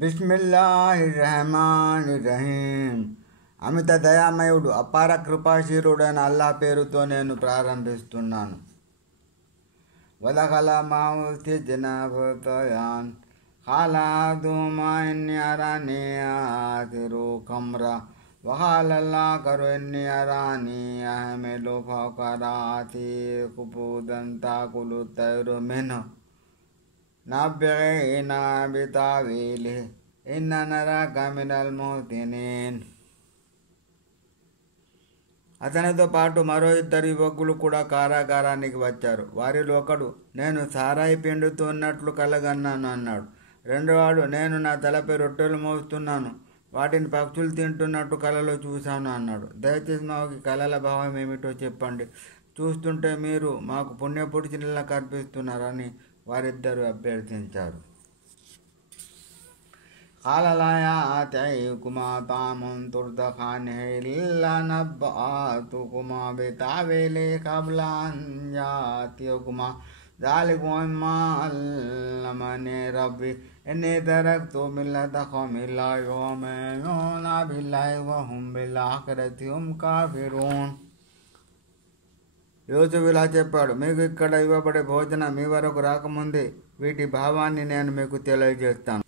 బిస్మిల్లాహిర్రహమానిర్రహీం. అమిత దయామయుడు అపార కృపాశీలుడైన అల్లా పేరుతో నేను ప్రారంభిస్తున్నాను. వదఖల మాఉసిజ్న ఫతయాన్ ఖాలదుమా ఇన్ని అరానీ ఆసిరు ఖమ్రా వఖాలల్లా కరు ఇన్ని అరానీ అహ్మిలు ఫౌక రాసి ఖుబూదన్ తాకులు తైరు మిన్హు నబ్బినా బితావీలిహి ఇన్న నరాక మినల్ ముహ్సినీన్. అతనితో పాటు మరో ఇద్దరు యువకులు కూడా కారాగారానికి వచ్చారు. వారిలో ఒకడు, నేను సారాయి పిండుతున్నట్లు కలగన్నాను అన్నాడు. రెండోవాడు, నేను నా తలపై రొట్టెలు మోస్తున్నాను, వాటిని పక్షులు తింటున్నట్టు కలలో చూశాను అన్నాడు. దయచేసి మాకు కలల భావం ఏమిటో చెప్పండి, చూస్తుంటే మీరు మాకు పుణ్యపురుషునిలా కనిపిస్తున్నారని వారిద్దరూ అభ్యర్థించారు. قال لا يأتيكما طعام ترزقانه إلا نبأتكما بتأويله قبل أن يأتيكما ذلكم مما علمني ربي إني تركت ملة قوم لا يؤمنون بالله وهم بالآخرة هم كافرون. యోసేపు ఇలా చెప్పాడు, మీకు ఇక్కడ ఇవ్వబడే భోజనం మీ వరకు రాకముందే వీటి భావాన్ని నేను మీకు తెలియజేస్తాను.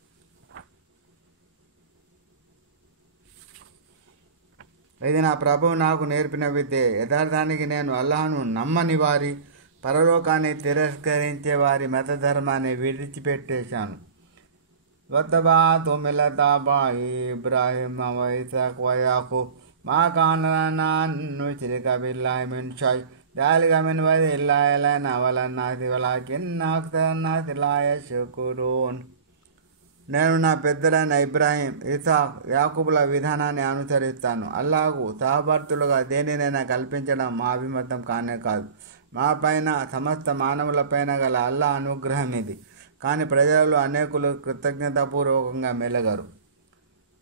ఇది నా ప్రభువు నాకు నేర్పిన విద్య. యథార్థానికి నేను అల్లాహను నమ్మని వారి, పరలోకాన్ని తిరస్కరించే వారి మతధర్మాన్ని విడిచిపెట్టేశాను. వత్తబాతు మిల్లత అబాయి ఇబ్రాహిమ వైసాక్ వయాకూబ్ మా కాన లనా అన్ నుశ్రిక బిల్లాహి మిన్ షై ذلك من فضل الله علينا وعلى الناس ولكن أكثر الناس لا يشكرون. నేను నా పెద్దలైన ఇబ్రాహీం, ఇసాక్, యాకూబుల విధానాన్ని అనుసరిస్తాను. అల్లాహకు సహభర్తులుగా దేనినైనా కల్పించడం మా అభిమతం కానే కాదు. మా పైన సమస్త మానవులపైన గల అల్లాహ్ అనుగ్రహం ఇది. కానీ ప్రజలలో అనేకులు కృతజ్ఞతాపూర్వకంగా మెలగరు.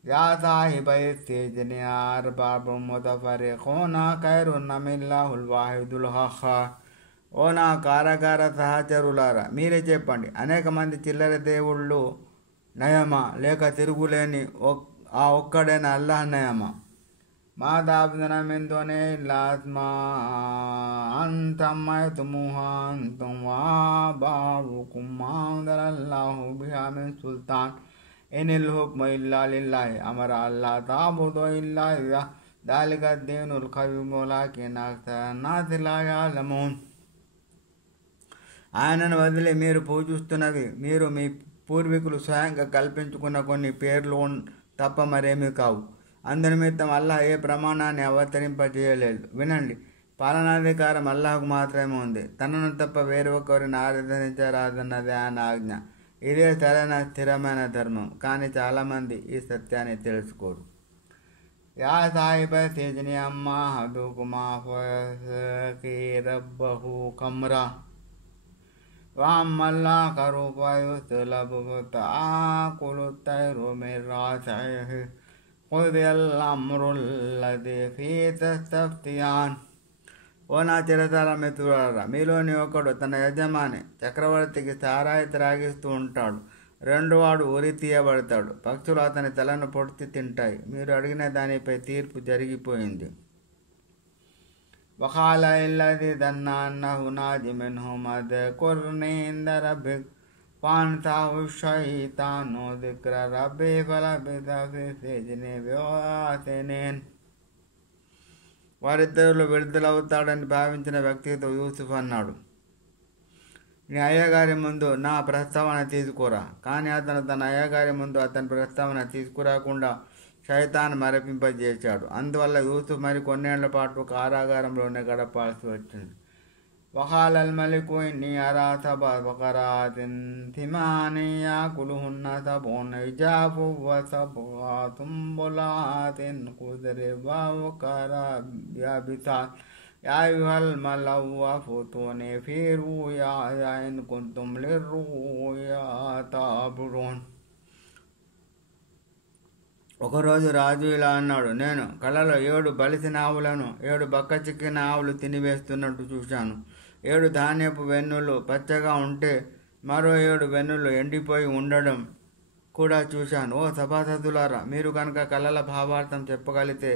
యా సాహిబై సిజ్ని అర్బాబుం ముతఫర్రిఖూన ఖైరున్ అమిల్లాహుల్ వాహిదుల్ ఖహార్. ఓ నా కారాగార సహచరులారా, మీరే చెప్పండి, అనేక మంది చిల్లర దేవుళ్ళు నయమా, లేక తిరుగులేని ఆ ఒక్కడైన అల్లాహ్ నయమా? మా దాబ్దన మిందోనే లాస్మా అంతమ్మయతుముహా అంతుం వాబావుకుం మాందరల్లాహు బిహా మిన్ సుల్తాన్ ఇనిల్ హుక్ము ఇల్లా లిల్లాహి అమర అల్లా తాబుదు ఇల్లా ఇయ్యాహ్ దాలిక దీనుల్ ఖయ్యిమ్ వలాకిన్ అక్సరన్ నాసి లా యఅలమూన్. ఆయనను వదిలి మీరు పూజిస్తున్నవి మీరు మీ పూర్వీకులు స్వయంగా కల్పించుకున్న కొన్ని పేర్లు తప్ప మరేమీ కావు. అందునిమిత్తం అల్లాహ్ ఏ ప్రమాణాన్ని అవతరింపజేయలేదు. వినండి, పాలనాధికారం అల్లాహకు మాత్రమే ఉంది. తనను తప్ప వేరొకరిని ఆరాధించరాదన్నదే ఆయన ఆజ్ఞ. ఇదే సరైన స్థిరమైన ధర్మం. కానీ చాలామంది ఈ సత్యాన్ని తెలుసుకోరు. యా సాహిబ సిజ్ని అమ్మా హదుకుమా ఫయస్కీ రబ్బహు ఖమ్రా వఅమ్మల్లా కరుఫయుస్లబు ఫతఆకులు తైరు మిన్ రాసిహి ఖుదియల్ అమ్రుల్లదీ ఫీ తస్తఫ్తియాన్. ఓ నా చిరతర మిత్రులారా, మీలోని ఒకడు తన యజమాని చక్రవర్తికి సారాయి త్రాగిస్తూ ఉంటాడు. రెండోవాడు ఉరి తీయబడతాడు. పక్షులు అతని తలను పొడిచి తింటాయి. మీరు అడిగిన దానిపై తీర్పు జరిగిపోయింది. వఖాల ఇల్లదీ దన్న అన్నహు నాజి మిన్హుమ్ అద్కుర్నీ ఇంద రబ్బిక్ ఫన్సహు షైతాను జిక్ర రబ్బీ ఫలబిథ ఫీ సిజ్ని బిద్'a సినీన్. వారిద్దరిలో విడుదలవుతాడని భావించిన వ్యక్తితో యూసుఫ్ అన్నాడు, నీ అయ్యగారి ముందు నా ప్రస్తావన తీసుకురా. కానీ అతను తన అయ్యగారి ముందు అతని ప్రస్తావన తీసుకురాకుండా శైతాన్ మరపింపజేశాడు. అందువల్ల యూసుఫ్ మరి కొన్నేళ్ల పాటు కారాగారంలోనే గడపాల్సి వచ్చింది. వఖాలల్ మలికు ఇన్నీ అరా సబ'a బకరాతిన్ సిమాని యాకులుహున్న సబ్'ఉన్ ఇజాఫు వసబ్'a సుంబులాతిన్ ఖుద్రి వబకర యాబిసాత్ యా అయ్యుహల్ మలౌ అఫ్తూనీ ఫీ రుయాయ ఇన్ కుంతుమ్ లిర్రుయా తాబురూన్. ఒకరోజు రాజు ఇలా అన్నాడు, నేను కలలో 7 బలిసిన ఆవులను 7 బక్కచిక్కిన ఆవులు తినివేస్తున్నట్టు చూశాను. 7 ధాన్యపు వెన్నులు పచ్చగా ఉంటే మరో 7 వెన్నులు ఎండిపోయి ఉండడం కూడా చూశాను. ఓ సభాసదులారా, మీరు కనుక కళల భావార్థం చెప్పగలిగితే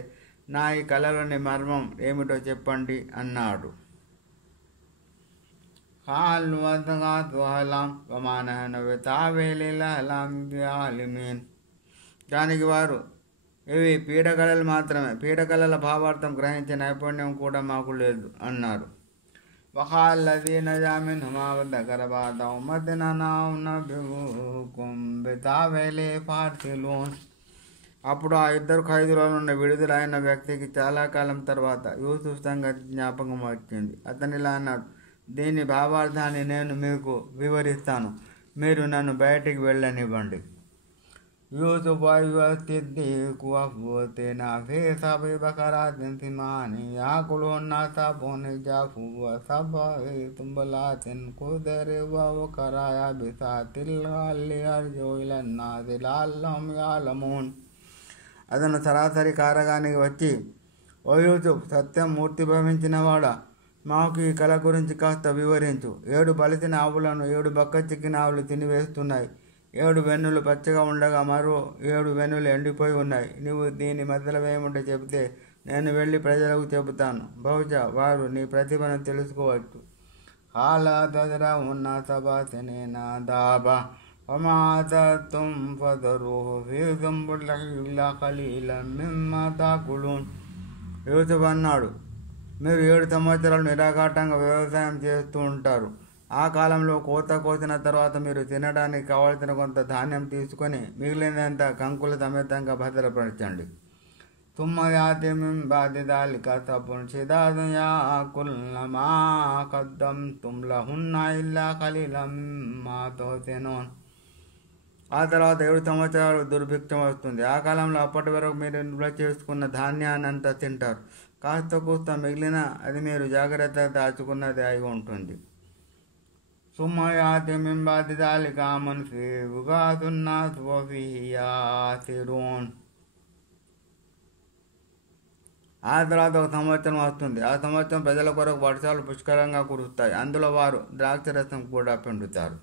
నా ఈ కళలోని మర్మం ఏమిటో చెప్పండి అన్నాడు. దానికి వారు, ఇవి పీడకళలు మాత్రమే, పీడకళల భావార్థం గ్రహించే నైపుణ్యం కూడా మాకు లేదు అన్నారు. అప్పుడు ఆ ఇద్దరు ఖైదులో నుండి విడుదలైన వ్యక్తికి చాలా కాలం తర్వాత యూసుఫ్ సంగతి జ్ఞాపకం వచ్చింది. అతనిలా అన్నాడు, దీని భావార్థాన్ని నేను మీకు వివరిస్తాను, మీరు నన్ను బయటికి వెళ్ళనివ్వండి. యూసుఫ్ సిద్దికు అఫ్వతిన ఫీ సబి బకరాతిన్ సిమాని యాకులున్న సబుని జఫు సబి తుంబలాతిన్ కుదరి వకరాయ బిసాతిల్ అల్లి అర్జు ఇలన్నాసి లఅల్లహుం యఅలమూన్. అతను సరాసరి కారగానికి వచ్చి, ఓ యూసుఫ్, సత్యం మూర్తి భవించినవాడా, మాకు ఈ కళ గురించి కాస్త వివరించు. 7 బలిసిన ఆవులను 7 బక్క చిక్కిన ఆవులు తినివేస్తున్నాయి. 7 వెన్నులు పచ్చగా ఉండగా మరో 7 వెన్నులు ఎండిపోయి ఉన్నాయి. నువ్వు దీని మధ్యలో ఏముంటే చెబితే నేను వెళ్ళి ప్రజలకు చెబుతాను. బహుశా వారు నీ ప్రతిభను తెలుసుకోవచ్చు. ఉన్న సభాసనేనా దాబా యూసుఫ్ అన్నాడు, మీరు 7 సంవత్సరాలు నిరాఘాటంగా వ్యవసాయం చేస్తూ ఉంటారు. ఆ కాలంలో కోత కోసిన తర్వాత మీరు తినడానికి కావలసిన కొంత ధాన్యం తీసుకొని మిగిలినంత కంకుల సమేతంగా భద్రపరచండి. తుమ్మ యాతి మిన్ బాది దాలిక సబున్ షిదాదు యాకుల్న మా కద్దమ్తుం లహున్న ఇల్లా ఖలీలం మా తోసినూన్. ఆ తర్వాత 7 సంవత్సరాలు దుర్భిక్షం వస్తుంది. ఆ కాలంలో అప్పటి వరకు మీరు నిల్వ చేసుకున్న ధాన్యాన్ని అంతా తింటారు. కాస్త కూస్త మిగిలిన అది మీరు జాగ్రత్తగా దాచుకున్నది అయి ఉంటుంది. సుమయాతి మిన్ బాది దాలిక ఆమున్ ఫీ ఉగాదున్నాస్ వఫీహి యాసిరూన్. ఆ తర్వాత 1 సంవత్సరం వస్తుంది. ఆ సంవత్సరం ప్రజల కొరకు వర్షాలు పుష్కలంగా కురుస్తాయి. అందులో వారు ద్రాక్షరసం కూడా పిండుతారు.